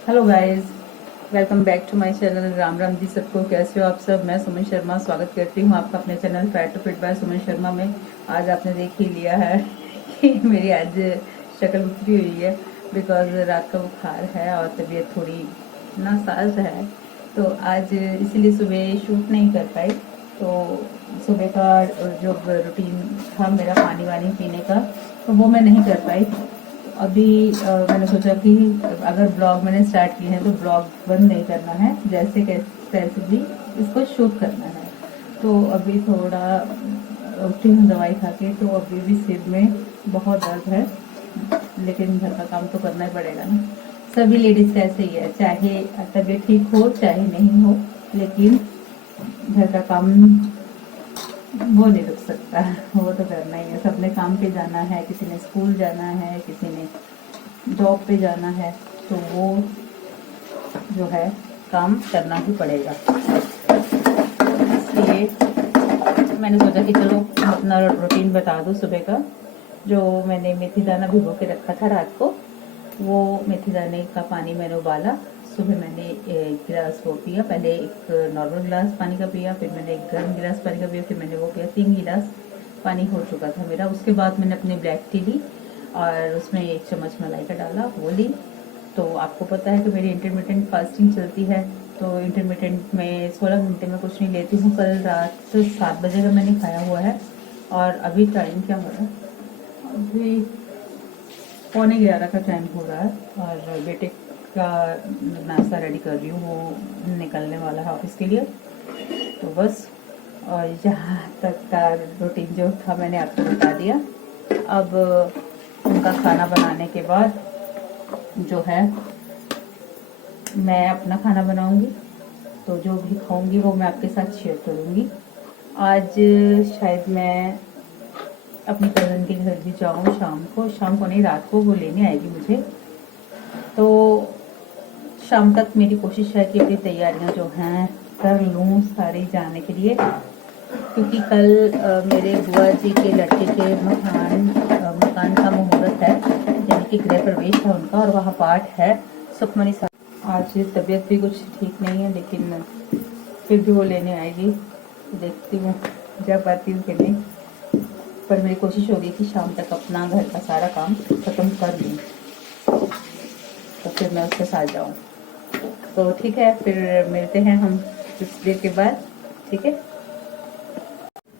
Hello guys, welcome back to my channel. Ram Ram ji सबको, कैसे हो आप सब। मैं सुमन शर्मा स्वागत करती हूँ आपका अपने channel fat to fit by Suman Sharma में। आज आपने देख ही लिया है कि मेरी आज शक्ल उतरी हुई है बिकॉज रात का बुखार है और तबीयत थोड़ी नासाज है। तो आज इसीलिए सुबह शूट नहीं कर पाई। तो सुबह का जो रूटीन था मेरा पानी वानी पीने का, तो वो मैं नहीं कर पाई। अभी मैंने सोचा कि अगर ब्लॉग मैंने स्टार्ट किए हैं तो ब्लॉग बंद नहीं करना है, जैसे कैसे भी इसको शूट करना है। तो अभी थोड़ा उठी हूँ दवाई खा के, तो अभी भी सिर में बहुत दर्द है, लेकिन घर का काम तो करना ही पड़ेगा ना। सभी लेडीज़ का ऐसे ही है, चाहे तबीयत ठीक हो चाहे नहीं हो, लेकिन घर का काम वो नहीं रुक सकता, वो तो करना ही है। सबने काम पे जाना है, किसी ने स्कूल जाना है, किसी ने जॉब पे जाना है, तो वो जो है काम करना ही पड़ेगा। इसलिए मैंने सोचा कि चलो अपना रूटीन बता दूँ सुबह का। जो मैंने मेथी दाना भिगो के रखा था रात को, वो मेथी दाने का पानी मैंने उबाला। सुबह मैंने एक गिलास वो पिया, पहले एक नॉर्मल गिलास पानी का पिया, फिर मैंने एक गर्म गिलास पानी का पिया, फिर मैंने वो पिया। 3 गिलास पानी हो चुका था मेरा। उसके बाद मैंने अपनी ब्लैक टी ली और उसमें 1 चम्मच मलाई का डाला, वो ली। तो आपको पता है कि मेरी इंटरमिटेंट फास्टिंग चलती है, तो इंटरमिटेंट में 16 घंटे में कुछ नहीं लेती हूँ। कल रात 7 बजे का मैंने खाया हुआ है और अभी टाइम क्या हो रहा है, अभी 11:15 का टाइम हो रहा है और बेटे का नाश्ता रेडी कर रही हूँ, वो निकलने वाला है ऑफिस के लिए। तो बस, और यहाँ तक का रूटीन जो था मैंने आपको बता दिया। अब उनका खाना बनाने के बाद जो है मैं अपना खाना बनाऊंगी, तो जो भी खाऊंगी वो मैं आपके साथ शेयर करूंगी। आज शायद मैं अपनी कज़न के घर भी जाऊँ शाम को नहीं, रात को वो लेने आएगी मुझे। तो शाम तक मेरी कोशिश है कि अपनी तैयारियां जो हैं कर लूँ सारी जाने के लिए, क्योंकि कल मेरे बुआ जी के लड़के के मकान का मुहूर्त है, यानी कि गृह प्रवेश है उनका, और वहाँ पाठ है सुखमनी साहब। आज तबीयत भी कुछ ठीक नहीं है, लेकिन फिर भी वो लेने आएगी। देखती हूँ जा पाती हूँ कि नहीं, पर मेरी कोशिश होगी कि शाम तक अपना घर का सारा काम ख़त्म कर लूँ, तो फिर मैं उसके साथ जाऊँ। तो ठीक है, फिर मिलते हैं हम कुछ देर के बाद, ठीक है।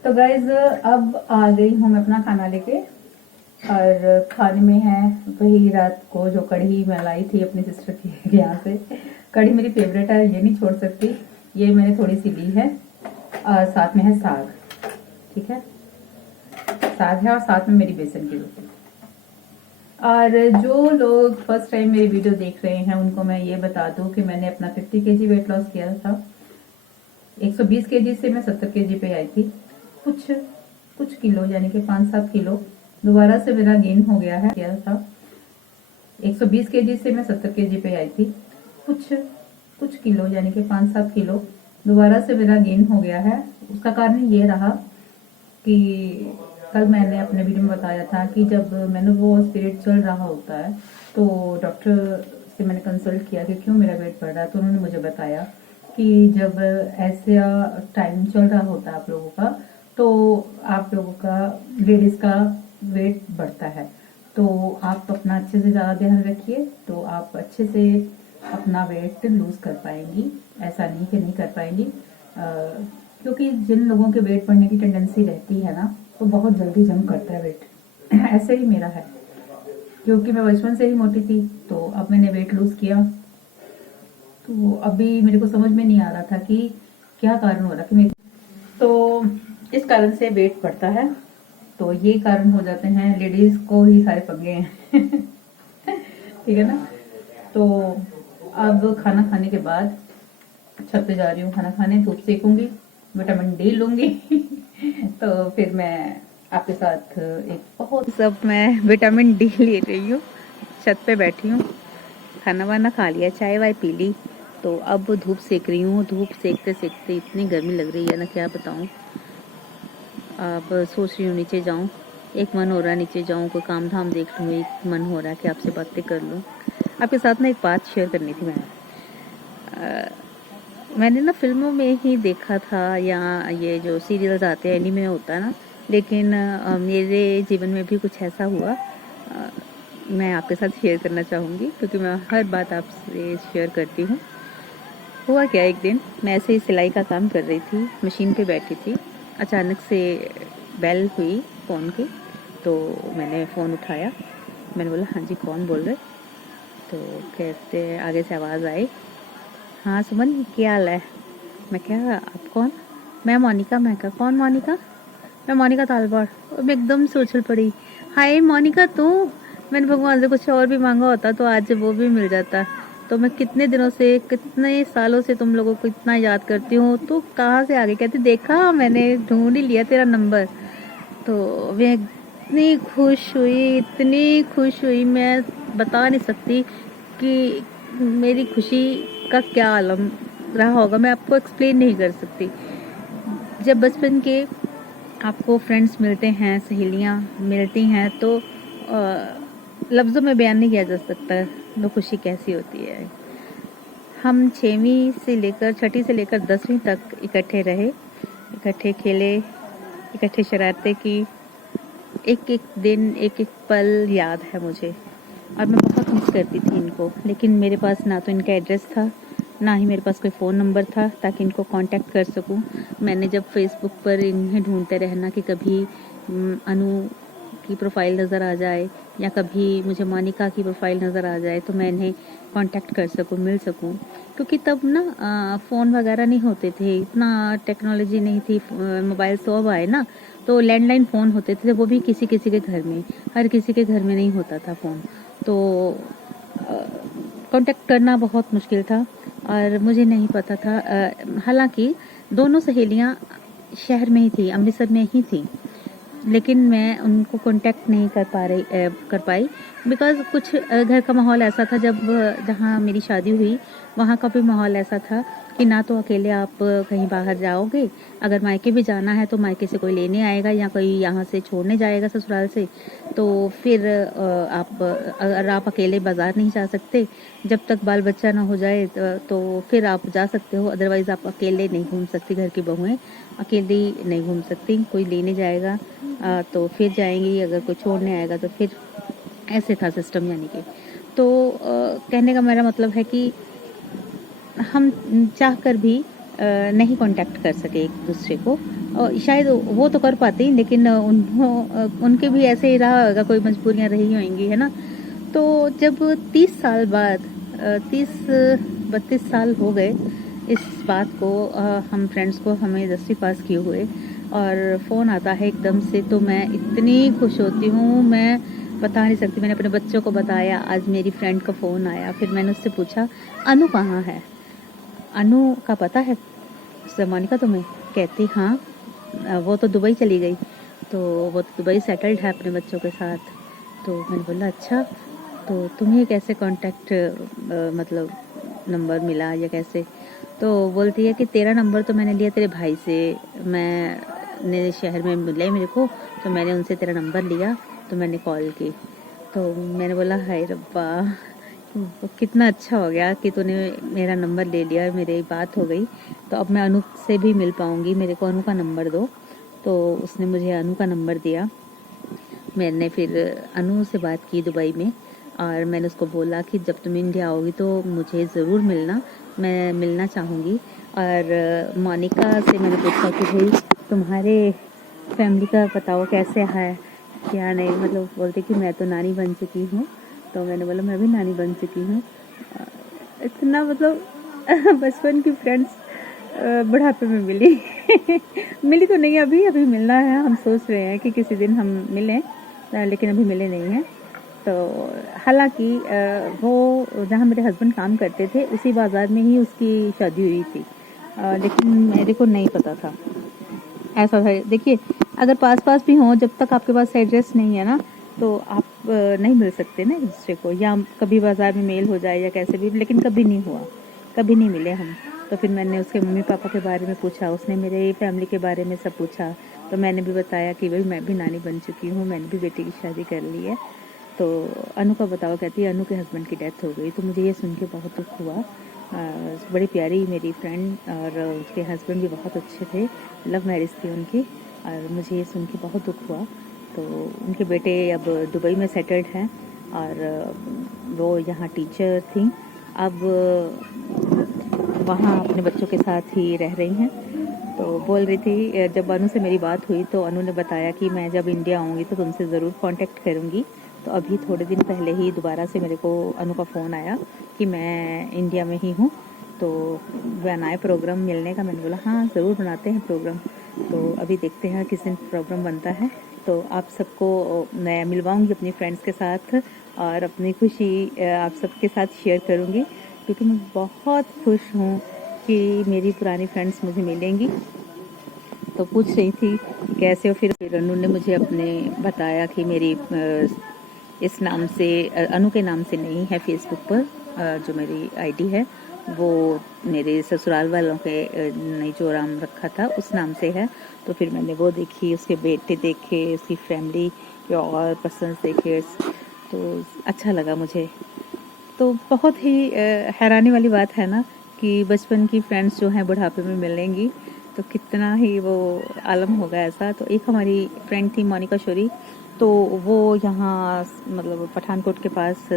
तो गाइज अब आ गई हूँ मैं अपना खाना लेके, और खाने में है वही रात को जो कढ़ी मैं लाई थी अपनी सिस्टर के यहाँ से। कढ़ी मेरी फेवरेट है, ये नहीं छोड़ सकती। ये मैंने थोड़ी सी ली है, और साथ में है साग, ठीक है, साग है, और साथ में मेरी बेसन की रोटी। और जो लोग फर्स्ट टाइम मेरी वीडियो देख रहे हैं उनको मैं ये बता दूं कि मैंने अपना 50 kg वेट लॉस किया था। 120 kg से मैं 70 kg पे आई थी। कुछ किलो यानी कि 5-7 किलो दोबारा से मेरा गेन हो गया है, किया था। 120 kg से मैं 70 kg पे आई थी। कुछ किलो यानी कि 5-7 किलो दोबारा से मेरा गेन हो गया है। उसका कारण ये रहा कि कल मैंने अपने वीडियो में बताया था कि जब मैंने वो पीरियड चल रहा होता है, तो डॉक्टर से मैंने कंसल्ट किया कि क्यों मेरा वेट बढ़ रहा है। तो उन्होंने मुझे बताया कि जब ऐसा टाइम चल रहा होता है आप लोगों का, तो आप लोगों का लेडीज़ का वेट बढ़ता है। तो आप अपना अच्छे से ज़्यादा ध्यान रखिए, तो आप अच्छे से अपना वेट लूज़ कर पाएंगी। ऐसा नहीं कि नहीं कर पाएंगी, क्योंकि जिन लोगों के वेट बढ़ने की टेंडेंसी रहती है ना, तो बहुत जल्दी जम करता है वेट। ऐसे ही मेरा है, क्योंकि मैं बचपन से ही मोटी थी, तो अब मैंने वेट लूज़ किया। तो अभी मेरे को समझ में नहीं आ रहा था कि क्या कारण हो रहा कि मेरे, तो इस कारण से वेट बढ़ता है। तो ये कारण हो जाते हैं, लेडीज़ को ही सारे पंगे हैं ठीक है ना। तो अब खाना खाने के बाद छत पे जा रही हूँ खाना खाने, धूप सेकूंगी, विटामिन डी लूंगी तो फिर मैं आपके साथ एक बहुत सब मैं विटामिन डी ले रही हूँ। छत पे बैठी हूँ, खाना वाना खा लिया, चाय वाय पी ली, तो अब धूप सेक रही हूँ। धूप सेकते सेकते इतनी गर्मी लग रही है ना, क्या बताऊँ। अब सोच रही हूँ नीचे जाऊँ, एक मन हो रहा है नीचे जाऊँ, कोई काम धाम देख लूँ, एक मन हो रहा है कि आपसे बातें कर लूँ। आपके साथ ना एक बात शेयर करनी थी मैंने ना फिल्मों में ही देखा था, या ये जो सीरियल्स आते हैं एनीमे होता है ना, लेकिन मेरे जीवन में भी कुछ ऐसा हुआ। मैं आपके साथ शेयर करना चाहूँगी क्योंकि मैं हर बात आपसे शेयर करती हूँ। हुआ क्या, एक दिन मैं ऐसे ही सिलाई का काम कर रही थी, मशीन पे बैठी थी, अचानक से बेल हुई फ़ोन की। तो मैंने फ़ोन उठाया, मैंने बोला हाँ जी कौन बोल रहे। तो कहते आगे से आवाज़ आई, हाँ सुमन क्या हाल है। मैं क्या आप कौन। मैं मोनिका। मैं क्या कौन मोनिका। मैं मोनिका तालवाड़। और मैं एकदम से उछल पड़ी, हाय मोनिका तू। मैंने भगवान से कुछ और भी मांगा होता तो आज वो भी मिल जाता। तो मैं कितने दिनों से, कितने सालों से तुम लोगों को इतना याद करती हूँ, तो कहाँ से आ गई। कहती देखा मैंने ढूंढ ही लिया तेरा नंबर। तो मैं इतनी खुश हुई, इतनी खुश हुई, मैं बता नहीं सकती कि मेरी खुशी का क्या आलम रहा होगा, मैं आपको एक्सप्लेन नहीं कर सकती। जब बचपन के आपको फ्रेंड्स मिलते हैं, सहेलियां मिलती हैं, तो लफ्ज़ों में बयान नहीं किया जा सकता वो खुशी कैसी होती है। हम 6वीं से लेकर 6ठी से लेकर 10वीं तक इकट्ठे रहे, इकट्ठे खेले, इकट्ठे शरारतें की। एक एक दिन, एक एक पल याद है मुझे, और मैं बहुत मिस करती थी इनको। लेकिन मेरे पास ना तो इनका एड्रेस था, ना ही मेरे पास कोई फ़ोन नंबर था ताकि इनको कांटेक्ट कर सकूं। मैंने जब फेसबुक पर इन्हें ढूंढते रहना कि कभी अनु की प्रोफाइल नज़र आ जाए या कभी मुझे मोनिका की प्रोफाइल नज़र आ जाए तो मैं इन्हें कांटेक्ट कर सकूं, मिल सकूं। क्योंकि तब ना फ़ोन वगैरह नहीं होते थे, इतना टेक्नोलॉजी नहीं थी, मोबाइल तो अब आए ना। तो लैंडलाइन फ़ोन होते थे, वो भी किसी किसी के घर में, हर किसी के घर में नहीं होता था फ़ोन। तो कांटेक्ट करना बहुत मुश्किल था और मुझे नहीं पता था। हालांकि दोनों सहेलियां शहर में ही थी, अमृतसर में ही थी, लेकिन मैं उनको कांटेक्ट नहीं कर पाई बिकॉज़ कुछ घर का माहौल ऐसा था। जब जहाँ मेरी शादी हुई वहाँ का भी माहौल ऐसा था कि ना तो अकेले आप कहीं बाहर जाओगे, अगर मायके भी जाना है तो मायके से कोई लेने आएगा या कोई यहाँ से छोड़ने जाएगा ससुराल से। तो फिर अगर आप अकेले बाज़ार नहीं जा सकते जब तक बाल बच्चा ना हो जाए, तो फिर आप जा सकते हो, अदरवाइज़ आप अकेले नहीं घूम सकती। घर की बहुएं अकेली नहीं घूम सकती, कोई लेने जाएगा तो फिर जाएंगी, अगर कोई छोड़ने आएगा तो फिर ऐसे था सिस्टम। यानी कि तो कहने का मेरा मतलब है कि हम चाहकर भी नहीं कांटेक्ट कर सके एक दूसरे को, और शायद वो तो कर पाते हैं लेकिन उनके भी ऐसे ही रहा होगा, कोई मजबूरियां रही होंगी, है ना। तो जब 30 साल बाद 30-32 साल हो गए इस बात को, हम फ्रेंड्स को हमें 10वीं पास किए हुए, और फ़ोन आता है एकदम से तो मैं इतनी खुश होती हूँ, मैं बता नहीं सकती। मैंने अपने बच्चों को बताया, आज मेरी फ्रेंड का फ़ोन आया। फिर मैंने उससे पूछा अनु कहाँ है, अनु का पता है मोनिका तुम्हें। कहती हाँ वो तो दुबई चली गई, तो वो तो दुबई सेटल्ड है अपने बच्चों के साथ। तो मैंने बोला अच्छा, तो तुम्हें कैसे कांटेक्ट मतलब नंबर मिला या कैसे। तो बोलती है कि तेरा नंबर तो मैंने लिया तेरे भाई से, मैंने शहर में मिले मेरे को, तो मैंने उनसे तेरा नंबर लिया तो मैंने कॉल की। तो मैंने बोला हाय रब्बा, कितना अच्छा हो गया कि तूने मेरा नंबर ले लिया और मेरी बात हो गई। तो अब मैं अनु से भी मिल पाऊंगी, मेरे को अनु का नंबर दो। तो उसने मुझे अनु का नंबर दिया। मैंने फिर अनु से बात की दुबई में, और मैंने उसको बोला कि जब तुम इंडिया आओगी तो मुझे ज़रूर मिलना, मैं मिलना चाहूँगी। और मोनिका से मैंने पूछा कि भाई तुम्हारे फैमिली का बताओ कैसे है क्या नहीं, मतलब बोलते कि मैं तो नानी बन चुकी हूँ। तो मैंने बोला मैं भी नानी बन चुकी हूँ। इतना मतलब बचपन की फ्रेंड्स बुढ़ापे में मिली मिली तो नहीं, अभी मिलना है। हम सोच रहे हैं कि किसी दिन हम मिलें, लेकिन अभी मिले नहीं हैं। तो हालांकि वो जहाँ मेरे हस्बैंड काम करते थे उसी बाज़ार में ही उसकी शादी हुई थी, लेकिन मेरे को नहीं पता था। ऐसा था, देखिए अगर पास पास भी हों, जब तक आपके पास एड्रेस नहीं है ना तो आप नहीं मिल सकते ना एक दूसरे को, या कभी बाज़ार में मेल हो जाए या कैसे भी, लेकिन कभी नहीं हुआ, कभी नहीं मिले हम। तो फिर मैंने उसके मम्मी पापा के बारे में पूछा, उसने मेरे फैमिली के बारे में सब पूछा। तो मैंने भी बताया कि भाई मैं भी नानी बन चुकी हूँ, मैंने भी बेटी की शादी कर ली है। तो अनु का बताओ, कहती है अनु के हस्बैंड की डेथ हो गई। तो मुझे ये सुन के बहुत दुख हुआ। बड़ी प्यारी मेरी फ्रेंड, और उसके हस्बैंड भी बहुत अच्छे थे, लव मैरिज थी उनकी, और मुझे ये सुन के बहुत दुख हुआ। तो उनके बेटे अब दुबई में सेटल्ड हैं, और वो यहाँ टीचर थी, अब वहाँ अपने बच्चों के साथ ही रह रही हैं। तो बोल रही थी, जब अनु से मेरी बात हुई तो अनु ने बताया कि मैं जब इंडिया आऊँगी तो तुमसे ज़रूर कांटेक्ट करूँगी। तो अभी थोड़े दिन पहले ही दोबारा से मेरे को अनु का फ़ोन आया कि मैं इंडिया में ही हूँ, तो बनाए प्रोग्राम मिलने का। मैंने बोला हाँ ज़रूर बनाते हैं प्रोग्राम। तो अभी देखते हैं किस दिन प्रोग्राम बनता है। तो आप सबको मैं मिलवाऊँगी अपनी फ्रेंड्स के साथ, और अपनी खुशी आप सबके साथ शेयर करूँगी, क्योंकि मैं बहुत खुश हूँ कि मेरी पुरानी फ्रेंड्स मुझे मिलेंगी। तो पूछ रही थी कैसे हो, फिर अनु ने मुझे अपने बताया कि मेरी इस नाम से, अनु के नाम से नहीं है फेसबुक पर, जो मेरी आईडी है वो मेरे ससुराल वालों के ने जो नाम रखा था उस नाम से है। तो फिर मैंने वो देखी, उसके बेटे देखे, उसकी फैमिली के और पर्सन्स देखे, तो अच्छा लगा मुझे। तो बहुत ही हैरानी वाली बात है ना कि बचपन की फ्रेंड्स जो हैं बुढ़ापे में मिलेंगी, तो कितना ही वो आलम होगा ऐसा। तो एक हमारी फ्रेंड थी मोनिका शोरी, तो वो यहाँ मतलब पठानकोट के पास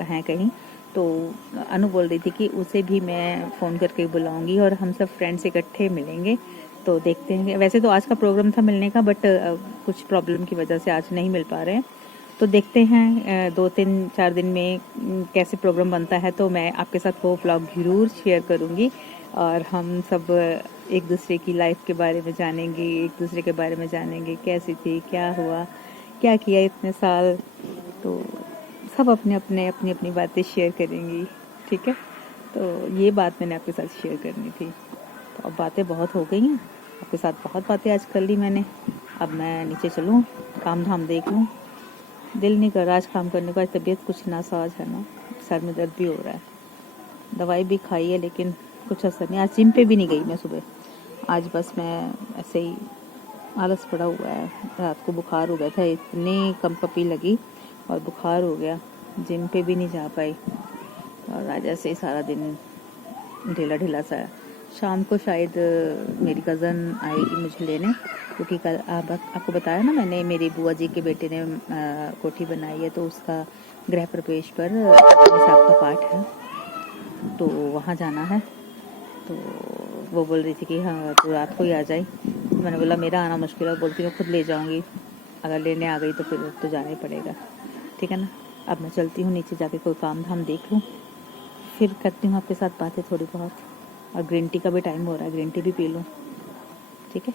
हैं कहीं। तो अनु बोल रही थी कि उसे भी मैं फ़ोन करके बुलाऊंगी और हम सब फ्रेंड्स इकट्ठे मिलेंगे। तो देखते हैं, वैसे तो आज का प्रोग्राम था मिलने का, बट कुछ प्रॉब्लम की वजह से आज नहीं मिल पा रहे हैं। तो देखते हैं 2-3-4 दिन में कैसे प्रोग्राम बनता है। तो मैं आपके साथ वो व्लॉग ज़रूर शेयर करूँगी, और हम सब एक दूसरे की लाइफ के बारे में जानेंगे, एक दूसरे के बारे में जानेंगे, कैसी थी, क्या हुआ, क्या किया इतने साल। तो सब अपनी अपनी बातें शेयर करेंगी, ठीक है। तो ये बात मैंने आपके साथ शेयर करनी थी। तो अब बातें बहुत हो गई हैं, आपके साथ बहुत बातें आज कर ली मैंने। अब मैं नीचे चलूँ, काम धाम देख लूँ। दिल नहीं कर रहा आज काम करने का, तबीयत कुछ नासाज है ना, सर में दर्द भी हो रहा है, दवाई भी खाई है लेकिन कुछ असर नहीं। आज जिम पे भी नहीं गई मैं सुबह, आज बस मैं ऐसे ही आलस पड़ा हुआ है। रात को बुखार हो गया था, इतनी कंपकपी लगी और बुखार हो गया, जिम पे भी नहीं जा पाई, और आज ऐसे ही सारा दिन ढीला ढीला सा है। शाम को शायद मेरी कज़न आएगी मुझे लेने, क्योंकि कल आपको बताया ना मैंने, मेरी बुआ जी के बेटे ने कोठी बनाई है, तो उसका गृह प्रवेश पर साहब का पाठ है, तो वहाँ जाना है। तो वो बोल रही थी कि हाँ तो रात को ही आ जाए। तो मैंने बोला मेरा आना मुश्किल है, बोलती हूँ खुद ले जाऊँगी, अगर लेने आ गई तो फिर तो जाना ही पड़ेगा, ठीक है ना। अब मैं चलती हूँ नीचे, जाके कोई काम धाम देख लूँ, फिर करती हूँ आपके साथ बातें थोड़ी बहुत। और ग्रीन टी का भी टाइम हो रहा है, ग्रीन टी भी पी लूँ, ठीक है।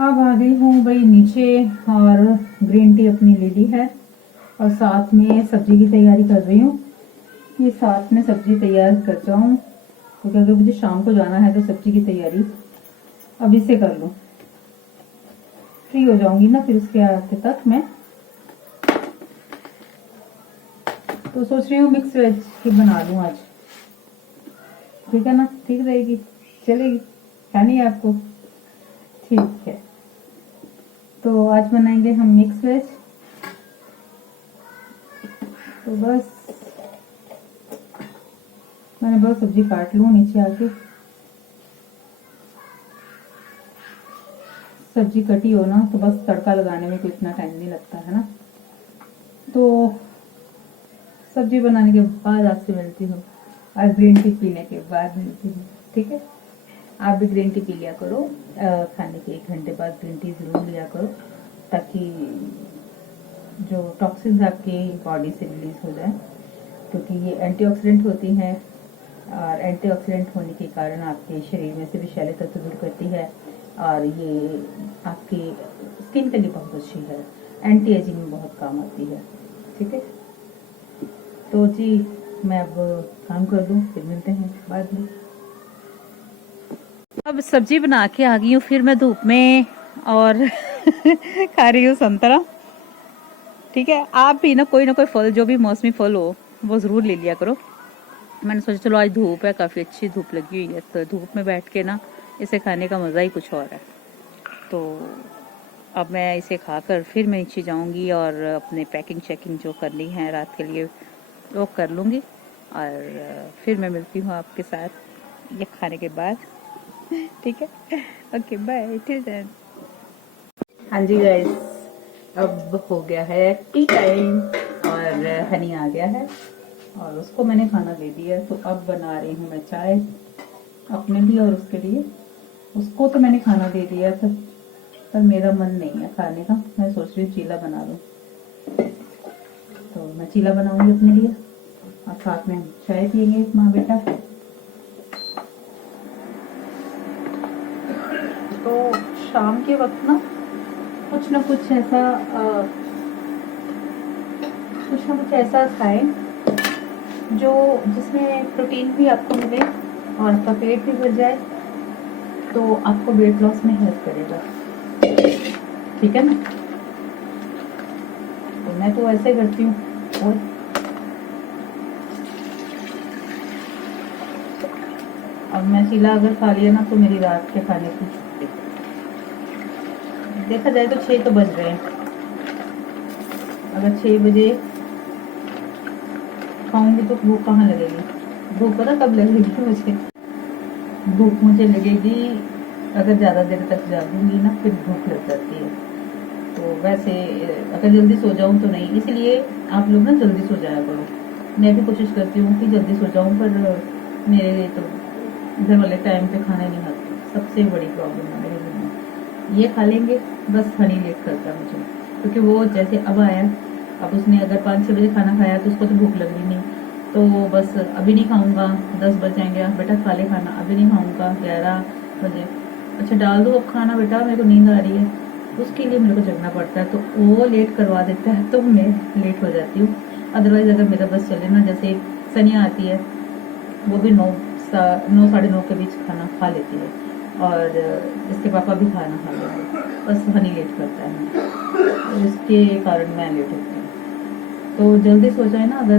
अब आ गई हूँ भाई नीचे, और ग्रीन टी अपनी ले ली है, और साथ में सब्जी की तैयारी कर रही हूँ। ये साथ में सब्जी तैयार कर जाऊँ, क्योंकि अगर मुझे शाम को जाना है तो सब्जी की तैयारी अभी से कर लूँ, फ्री हो जाऊंगी ना फिर उसके आते तक मैं। तो सोच रही हूँ मिक्स वेज की बना लूँ आज, ठीक है ना, ठीक रहेगी, चलेगी, है नहीं आपको, ठीक है। तो आज बनाएंगे हम मिक्स वेज। तो बस मैंने बस सब्जी काट लूँ नीचे आके, सब्जी कटी हो ना तो बस तड़का लगाने में कोई इतना टाइम नहीं लगता है ना। तो सब्जी बनाने के बाद आपसे मिलती हूँ, और ग्रीन टी पीने के बाद मिलती हूँ, ठीक है। आप भी ग्रीन टी पी लिया करो, खाने के 1 घंटे बाद ग्रीन टी ज़रूर लिया करो, ताकि जो टॉक्सिन्स आपकी बॉडी से रिलीज हो जाए, क्योंकि ये एंटीऑक्सीडेंट होती हैं, और एंटीऑक्सीडेंट होने के कारण आपके शरीर में से विषैले तत्व दूर करती है, और ये आपकी स्किन के लिए बहुत अच्छी है, एंटी एजिंग में बहुत काम आती है, ठीक है। तो जी मैं अब काम कर लूँ, फिर मिलते हैं बाद में। अब सब्जी बना के आ गई हूँ फिर मैं धूप में, और खा रही हूँ संतरा, ठीक है। आप भी ना कोई फल, जो भी मौसमी फल हो वो ज़रूर ले लिया करो। मैंने सोचा चलो आज धूप है, काफ़ी अच्छी धूप लगी हुई है, तो धूप में बैठ के ना इसे खाने का मज़ा ही कुछ और है। तो अब मैं इसे खाकर फिर मैं नीचे जाऊंगी और अपने पैकिंग चेकिंग जो करनी है रात के लिए वो कर लूँगी, और फिर मैं मिलती हूँ आपके साथ ये खाने के बाद। ठीक है, ओके बाय, टिल देन। हाँ जी गाइस, अब हो गया है टी टाइम और हनी आ गया है और उसको मैंने खाना दे दिया, तो अब बना रही हूँ मैं चाय अपने लिए और उसके लिए। उसको तो मैंने खाना दे दिया था, पर मेरा मन नहीं है खाने का। मैं सोच रही हूँ चीला बना लूँ, तो मैं चीला बनाऊंगी अपने लिए और साथ में चाय पियेंगे माँ बेटा। तो शाम के वक्त ना कुछ ना कुछ ऐसा खाएं जो जिसमें प्रोटीन भी आपको मिले और आपका पेट भी भर जाए, तो आपको वेट लॉस में हेल्प करेगा। ठीक है ना? तो मैं तो ऐसे करती हूँ। और अब मैं चीला अगर खा लिया ना तो मेरी रात के खाने की छुट्टी। देखा जाए तो 6 तो बज रहे हैं। अगर 6 बजे खाऊंगी तो भूख कहाँ लगेगी? भूख पता कब लगेगी मुझे? भूख मुझे लगेगी अगर ज़्यादा देर तक जागूंगी ना, फिर भूख लग जाती है। तो वैसे अगर जल्दी सो जाऊं तो नहीं, इसलिए आप लोग ना जल्दी सो जाया करो। मैं भी कोशिश करती हूँ कि जल्दी सो जाऊं, पर मेरे लिए तो घर वाले टाइम पे खाने नहीं खाते। सबसे बड़ी प्रॉब्लम है मेरे घर में। ये खा लेंगे बस, हनी लेट करता है मुझे, क्योंकि वो जैसे अब आया, अब उसने अगर 5-6 बजे खाना खाया तो उसको तो भूख लग रही नहीं, तो बस अभी नहीं खाऊंगा, 10 बज जाएंगे, बेटा खा ले खाना, अभी नहीं खाऊंगा 11 बजे। अच्छा डाल दो अब खाना बेटा, मेरे को नींद आ रही है। उसके लिए मेरे को जगना पड़ता है, तो वो लेट करवा देता है तो मैं लेट हो जाती हूँ। अदरवाइज अगर मेरा बस चले ना, जैसे सनिया आती है, वो भी 9 साढ़े 9 के बीच खाना खा लेती है, और इसके पापा भी खाना खा लेते हैं, बस हनी लेट करता है, तो इसके कारण मैं लेट होती हूँ। तो जल्दी सो जाए ना, अगर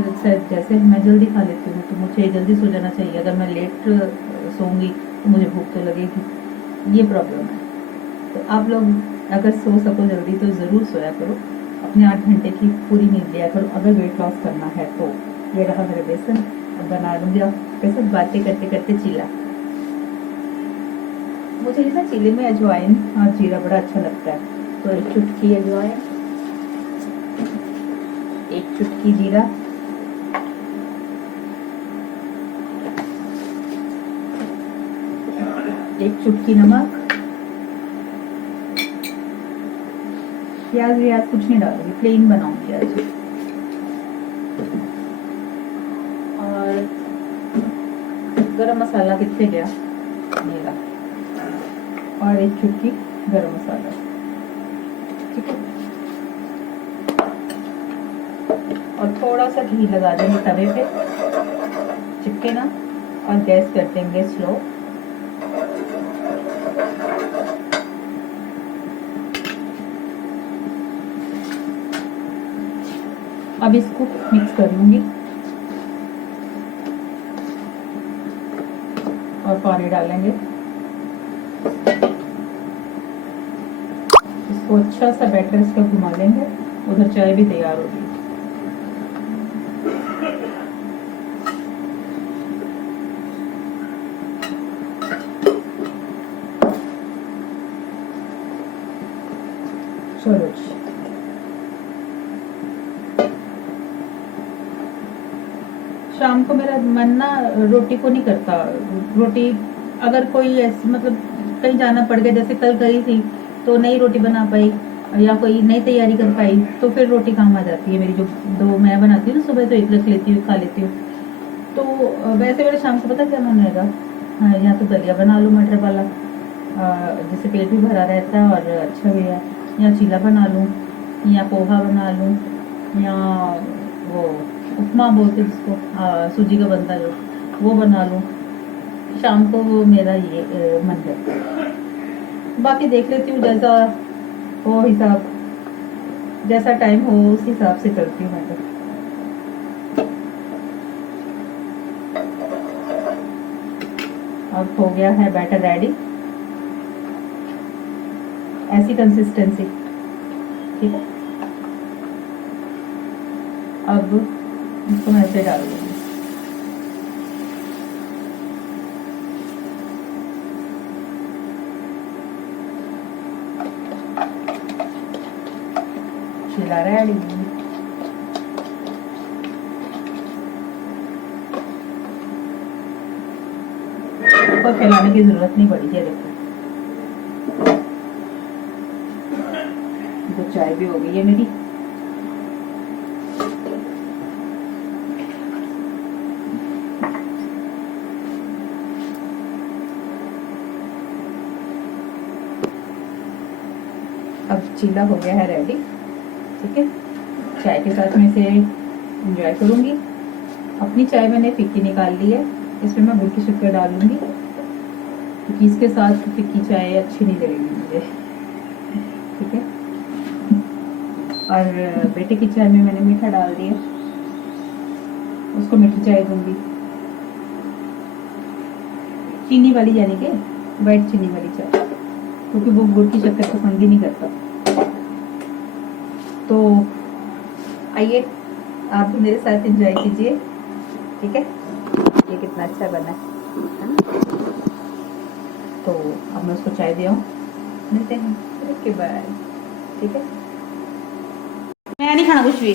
जैसे मैं जल्दी खा लेती हूँ तो मुझे जल्दी सो जाना चाहिए। अगर मैं लेट सोऊंगी तो मुझे भूख तो लगेगी, ये प्रॉब्लम है। तो आप लोग अगर सो सको जल्दी तो ज़रूर सोया करो, अपने 8 घंटे की पूरी नींद लिया करो अगर वेट लॉस करना है तो। ये रहा मेरा बेसन, अब बना लूँगी आपके साथ बातें करते करते चीला। मुझे ना चीले में अजवाइन और जीरा बड़ा अच्छा लगता है, तो एक चुटकी अजवाइन, एक चुटकी जीरा, एक चुटकी नमक, प्याज व्याज कुछ नहीं डालूंगी, प्लेन बनाऊंगी आज। और गरम मसाला कितने गया मेरा, और एक चुटकी गरम मसाला, ठीक है। और थोड़ा सा घी लगा देंगे तवे पे, चिपके ना, और गैस कर देंगे स्लो। अब इसको मिक्स कर लूंगी और पानी डालेंगे। इसको अच्छा सा बैटर इसका घुमा लेंगे। उधर चाय भी तैयार होगी। चलो जी, शाम को मेरा मन ना रोटी को नहीं करता। रोटी अगर कोई ऐसी मतलब कहीं जाना पड़ गया, जैसे कल गई थी तो नई रोटी बना पाई या कोई नई तैयारी कर पाई, तो फिर रोटी काम आ जाती है मेरी। जो 2 मैं बनाती हूँ ना सुबह, तो एक रख लेती हूँ, खा लेती हूँ। तो वैसे मेरे शाम को पता क्या मन होगा, हाँ या तो दलिया बना लूँ मटर वाला, जिससे पेट भी भरा रहता है और अच्छा भी है, या चीला बना लूँ, या पोहा बना लूँ, या वो उपमा बोलते हैं जिसको, सूजी का बनता है जो, वो बना लूँ। शाम को वो मेरा ये मन करता है। बाकी देख लेती हूँ जैसा हो हिसाब, जैसा टाइम हो उस हिसाब से करती हूँ मैं तो। अब हो गया है बैटर रेडी, ऐसी कंसिस्टेंसी। ठीक है। अब इसको मैं ऐसे डाल दूंगी। चीला रेडी। ऊपर फैलाने की जरूरत नहीं पड़ी है। देखो तो चाय भी हो गई है मेरी। अब चीला हो गया है रेडी, ठीक है। चाय के साथ में इसे एंजॉय करूंगी। अपनी चाय मैंने फिक्की निकाल ली है, इसमें मैं गुड़ की शक्कर डाल लूंगी क्योंकि इसके साथ फिक्की चाय अच्छी नहीं लगेगी मुझे, ठीक है। और बेटे की चाय में मैंने मीठा डाल दिया, उसको मीठी चाय दूंगी, चीनी वाली, यानी कि वाइट चीनी वाली चाय, क्योंकि वो गुड़ की शक्कर पसंद ही नहीं करता। तो आइए आप भी मेरे साथ एंजॉय कीजिए, ठीक है। ये कितना अच्छा बना है। तो अब मैं उसको चाय दे आऊं, मिलते हैं ओके बाय, ठीक है। मैं नहीं खाना कुछ भी।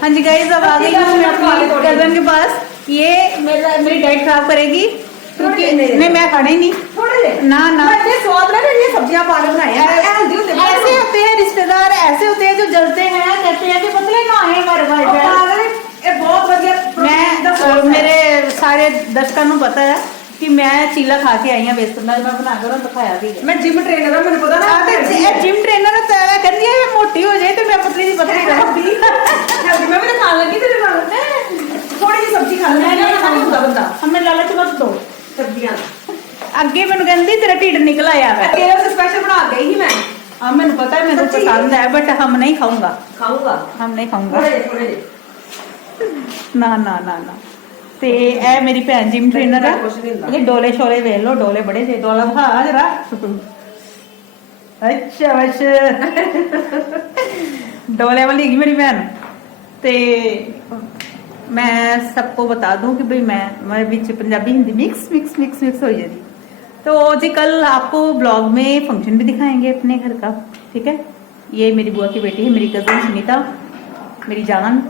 हाँ जी गाइस, अब आ गई हूँ मैं अपनी कजन के पास। ये मेरी डाइट खराब करेगी क्योंकि नहीं, मैं खाना ही नहीं। ना स्वाद ना, ये सब्जियां पालक बनाए ऐसे होते हैं रिश्तेदार, ऐसे होते हैं जो जलते हैं, कहते हैं कि पतले ना है हमारे भाई। बहुत बढ़िया। मेरे सारे दर्शकों को पता है कि मैं चीला खा के आई हूँ बेसन का, मैं बनाकर दिखाया भी है। मैं जिम ट्रेनर हूँ, मैंने पता ना। जिम ट्रेनर कहती है मोटी हो जाए तो मैं पतली सी पतली रहूंगी। मैं भी खाने लगी तेरे थोड़ी सी सब्जी खा बंदा, हमने लालच मत दो सब्जियां। अगे मैंने कहती तेरा ढिड निकल आया है, तेरा से स्पेशल बना गई ही मैं। हाँ मैंने पता है, मेरे को पसंद है, बट हम नहीं खाऊंगा, हम नहीं खाऊंगा। ना ना ना ना। ते ए मेरी भैन जिम ट्रेनर है, ये डोले शोले वेख लो, डोले बड़े से डोला खा जरा। अच्छा डोले वाली है मेरी भैन। ते मैं सबको बता दूं कि भाई मैं बीच पंजाबी हिंदी मिक्स हो जाती। तो जी कल आपको ब्लॉग में फंक्शन भी दिखाएंगे अपने घर का, ठीक है। ये मेरी बुआ की बेटी है, मेरी कजन सुनीता, मेरी जान।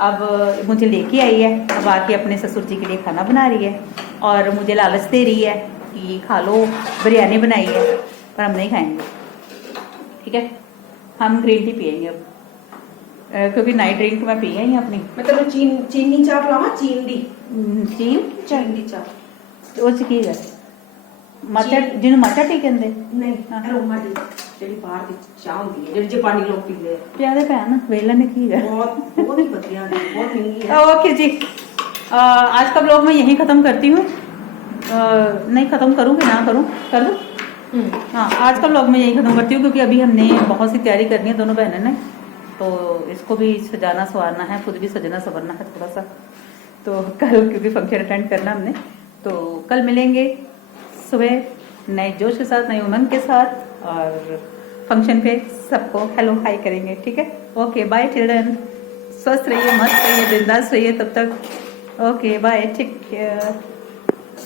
अब मुझे लेके आई है, अब आके अपने ससुर जी के लिए खाना बना रही है और मुझे लालच दे रही है कि खा लो, बिरयानी बनाई है, पर हम नहीं खाएंगे, ठीक है। हम ग्रीन टी पियेंगे अब, क्योंकि नाइट ड्रिंक मैं पी आई अपनी। मैं तेरे चीनी चाह पिलावा, चीन दी चाह ਉਹ ਚ ਕੀ ਹੈ ਮਾਚਾ, ਜਿਹਨੂੰ ਮਾਚਾ ਟੀ ਕਹਿੰਦੇ ਨਹੀਂ, ਅਰੋਮਾ ਟੀ ਜਿਹੜੀ ਬਾਹਰ ਦੀ ਚਾਹ ਹੁੰਦੀ ਹੈ, ਜਿਹੜੀ ਜਾਪਾਨੀ ਲੋਕ ਪੀਂਦੇ ਆ। ਪਿਆਰੇ ਭੈਣ ਵੇਲਾ ने की है, बहुत ही बढ़िया है, बहुत महंगी है। ओके जी, आज का ब्लॉग मैं यहीं खत्म करती हूँ। नहीं खत्म करूँगी, ना करूँ कर दूँ। हाँ आज का ब्लॉग मैं यहीं खत्म करती हूँ क्योंकि अभी हमने बहुत सी तैयारी करनी है दोनों बहनों ने, तो इसको भी सजाना संवारना है, खुद भी सजना संवरना है थोड़ा सा। तो कल क्योंकि फंक्शन अटेंड करना हमने, तो कल मिलेंगे सुबह नए जोश के साथ, नए उमंग के साथ, और फंक्शन पे सबको हेलो हाई करेंगे, ठीक है। ओके बाय चिल्ड्रन, स्वस्थ रहिए, मस्त रहिए, बिंदास रहिए तब तक। Okay bye, take care.